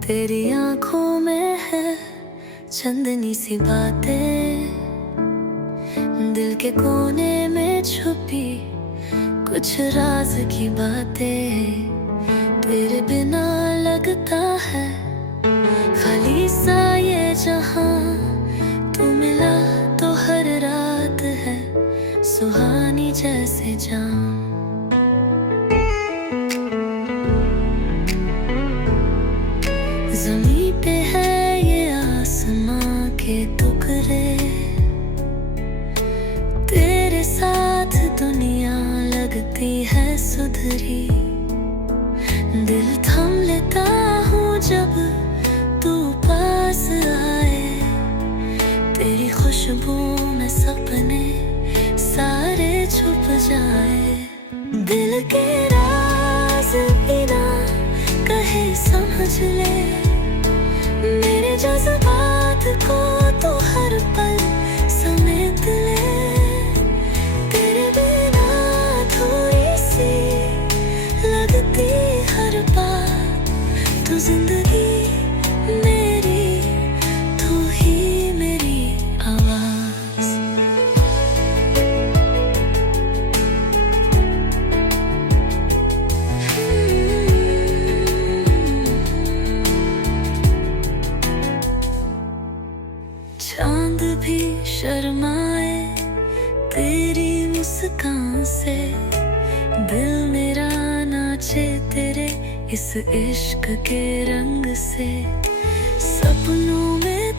तेरी आंखों में है चंदनी सी बातें, दिल के कोने में छुपी कुछ राज की बातें। तेरे बिना लगता है खाली सा ये जहां, तू मिला तो हर रात है सुहानी जैसे जाम। ज़मीं पे है ये आसमां के टुकड़े, तेरे साथ दुनिया लगती है सुधरी। दिल थम लेता हूँ जब तू पास आए, तेरी खुशबू में सपने सारे छुप जाए। दिल के राज बिना कहे समझ ले, मेरे जज्बात को तो हर पल समेट ले। तेरे बिना थोड़ी सी लगती हर बात, तू जिंदगी मेरी, तू ही मेरी आवाज। चांद भी शर्माए तेरी मुस्कान से, दिल मेरा नाचे तेरे इस इश्क के रंग से। सपनों में